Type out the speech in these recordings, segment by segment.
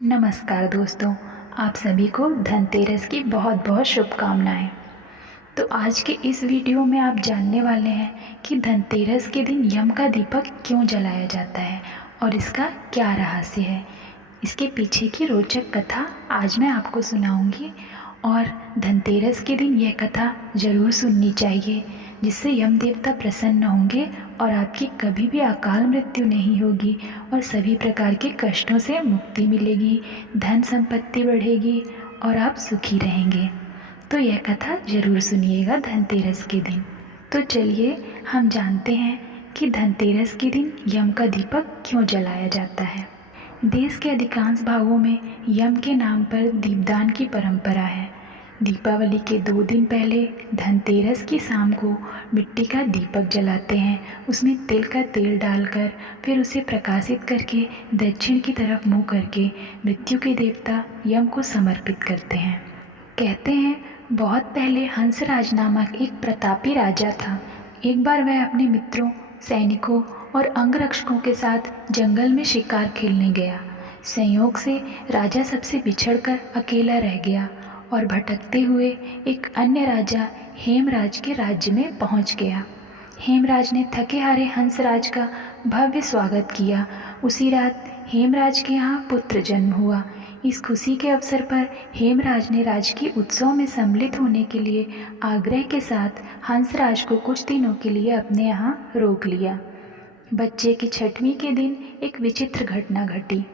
नमस्कार दोस्तों, आप सभी को धनतेरस की बहुत बहुत शुभकामनाएं। तो आज के इस वीडियो में आप जानने वाले हैं कि धनतेरस के दिन यम का दीपक क्यों जलाया जाता है और इसका क्या रहस्य है। इसके पीछे की रोचक कथा आज मैं आपको सुनाऊंगी और धनतेरस के दिन यह कथा ज़रूर सुननी चाहिए, जिससे यम देवता प्रसन्न होंगे और आपकी कभी भी अकाल मृत्यु नहीं होगी और सभी प्रकार के कष्टों से मुक्ति मिलेगी, धन संपत्ति बढ़ेगी और आप सुखी रहेंगे। तो यह कथा ज़रूर सुनिएगा धनतेरस के दिन। तो चलिए हम जानते हैं कि धनतेरस के दिन यम का दीपक क्यों जलाया जाता है। देश के अधिकांश भागों में यम के नाम पर दीपदान की परंपरा है। दीपावली के 2 दिन पहले धनतेरस की शाम को मिट्टी का दीपक जलाते हैं। उसमें तिल का तेल डालकर फिर उसे प्रकाशित करके दक्षिण की तरफ मुँह करके मृत्यु के देवता यम को समर्पित करते हैं। कहते हैं बहुत पहले हंसराज नामक एक प्रतापी राजा था। एक बार वह अपने मित्रों, सैनिकों और अंगरक्षकों के साथ जंगल में शिकार खेलने गया। संयोग से राजा सबसे बिछड़कर अकेला रह गया और भटकते हुए एक अन्य राजा हेमराज के राज्य में पहुंच गया। हेमराज ने थके हारे हंसराज का भव्य स्वागत किया। उसी रात हेमराज के यहाँ पुत्र जन्म हुआ। इस खुशी के अवसर पर हेमराज ने राजकीय उत्सव में सम्मिलित होने के लिए आग्रह के साथ हंसराज को कुछ दिनों के लिए अपने यहाँ रोक लिया। बच्चे की छठवीं के दिन एक विचित्र घटना घटी।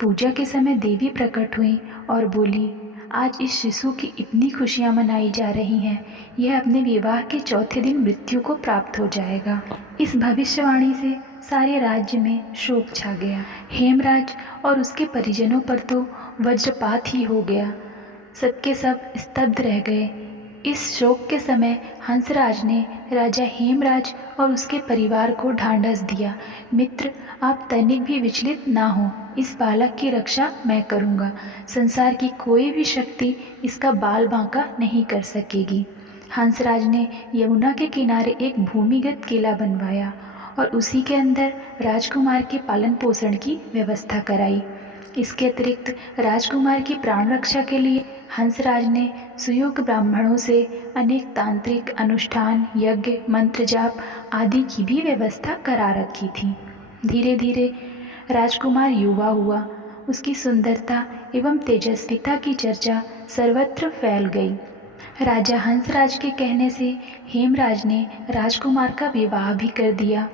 पूजा के समय देवी प्रकट हुई और बोली, आज इस शिशु की इतनी खुशियाँ मनाई जा रही हैं, यह अपने विवाह के चौथे दिन मृत्यु को प्राप्त हो जाएगा। इस भविष्यवाणी से सारे राज्य में शोक छा गया। हेमराज और उसके परिजनों पर तो वज्रपात ही हो गया। सबके सब स्तब्ध रह गए। इस शोक के समय हंसराज ने राजा हेमराज और उसके परिवार को ढांढस दिया, मित्र, आप तनिक भी विचलित ना हो। इस बालक की रक्षा मैं करूँगा। संसार की कोई भी शक्ति इसका बाल बांका नहीं कर सकेगी। हंसराज ने यमुना के किनारे एक भूमिगत किला बनवाया और उसी के अंदर राजकुमार के पालन पोषण की व्यवस्था कराई। इसके अतिरिक्त राजकुमार की प्राण रक्षा के लिए हंसराज ने सुयोग्य ब्राह्मणों से अनेक तांत्रिक अनुष्ठान, यज्ञ, मंत्र जाप आदि की भी व्यवस्था करा रखी थी। धीरे धीरे राजकुमार युवा हुआ। उसकी सुंदरता एवं तेजस्विता की चर्चा सर्वत्र फैल गई। राजा हंसराज के कहने से हेमराज ने राजकुमार का विवाह भी कर दिया।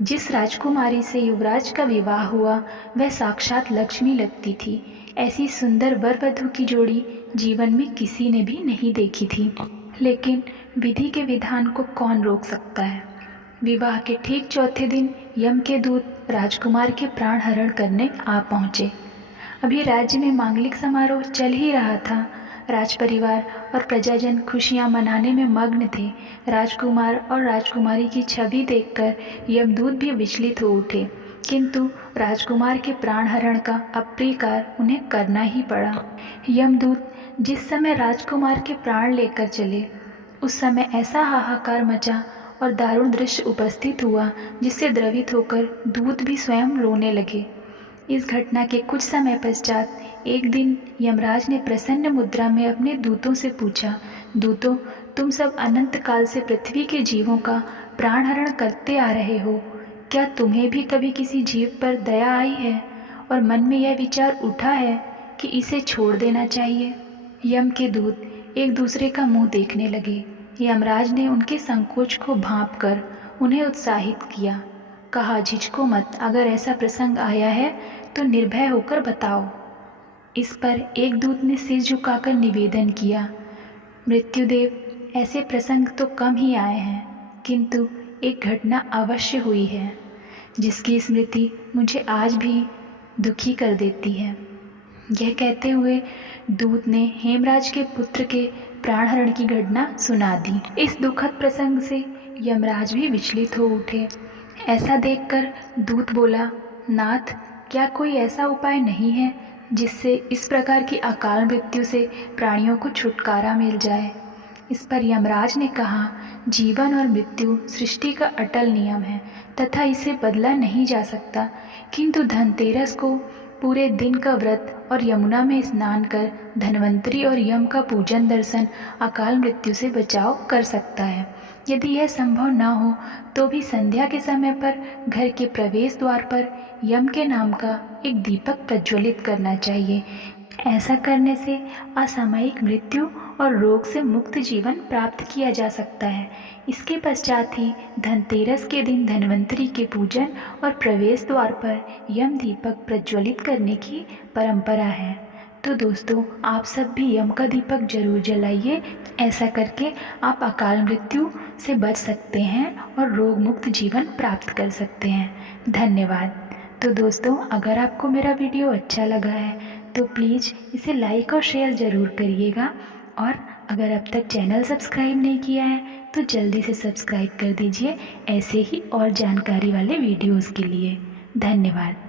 जिस राजकुमारी से युवराज का विवाह हुआ वह साक्षात लक्ष्मी लगती थी। ऐसी सुंदर वर वधू की जोड़ी जीवन में किसी ने भी नहीं देखी थी। लेकिन विधि के विधान को कौन रोक सकता है। विवाह के ठीक चौथे दिन यम के दूत राजकुमार के प्राण हरण करने आ पहुँचे। अभी राज्य में मांगलिक समारोह चल ही रहा था। राजपरिवार और प्रजाजन खुशियां मनाने में मग्न थे। राजकुमार और राजकुमारी की छवि देखकर यमदूत भी विचलित हो उठे, किंतु राजकुमार के प्राण हरण का अप्रिय कार्य उन्हें करना ही पड़ा। यमदूत जिस समय राजकुमार के प्राण लेकर चले, उस समय ऐसा हाहाकार मचा और दारुण दृश्य उपस्थित हुआ जिससे द्रवित होकर दूत भी स्वयं रोने लगे। इस घटना के कुछ समय पश्चात एक दिन यमराज ने प्रसन्न मुद्रा में अपने दूतों से पूछा, दूतों, तुम सब अनंत काल से पृथ्वी के जीवों का प्राण हरण करते आ रहे हो। क्या तुम्हें भी कभी किसी जीव पर दया आई है और मन में यह विचार उठा है कि इसे छोड़ देना चाहिए। यम के दूत एक दूसरे का मुंह देखने लगे। यमराज ने उनके संकोच को भांपकर उन्हें उत्साहित किया। कहा, झिझको मत, अगर ऐसा प्रसंग आया है तो निर्भय होकर बताओ। इस पर एक दूत ने सिर झुकाकर निवेदन किया, मृत्युदेव, ऐसे प्रसंग तो कम ही आए हैं, किंतु एक घटना अवश्य हुई है जिसकी स्मृति मुझे आज भी दुखी कर देती है। यह कहते हुए दूत ने हेमराज के पुत्र के प्राणहरण की घटना सुना दी। इस दुखद प्रसंग से यमराज भी विचलित हो उठे। ऐसा देखकर दूत बोला, नाथ, क्या कोई ऐसा उपाय नहीं है जिससे इस प्रकार की अकाल मृत्यु से प्राणियों को छुटकारा मिल जाए। इस पर यमराज ने कहा, जीवन और मृत्यु सृष्टि का अटल नियम है तथा इसे बदला नहीं जा सकता, किंतु धनतेरस को पूरे दिन का व्रत और यमुना में स्नान कर धन्वंतरी और यम का पूजन दर्शन अकाल मृत्यु से बचाव कर सकता है। यदि यह संभव ना हो तो भी संध्या के समय पर घर के प्रवेश द्वार पर यम के नाम का एक दीपक प्रज्वलित करना चाहिए। ऐसा करने से असामयिक मृत्यु और रोग से मुक्त जीवन प्राप्त किया जा सकता है। इसके पश्चात ही धनतेरस के दिन धन्वंतरी के पूजन और प्रवेश द्वार पर यम दीपक प्रज्वलित करने की परंपरा है। तो दोस्तों, आप सब भी यम का दीपक जरूर जलाइए। ऐसा करके आप अकाल मृत्यु से बच सकते हैं और रोग मुक्त जीवन प्राप्त कर सकते हैं। धन्यवाद। तो दोस्तों, अगर आपको मेरा वीडियो अच्छा लगा है तो प्लीज़ इसे लाइक और शेयर ज़रूर करिएगा, और अगर अब तक चैनल सब्सक्राइब नहीं किया है तो जल्दी से सब्सक्राइब कर दीजिए ऐसे ही और जानकारी वाले वीडियोज़ के लिए। धन्यवाद।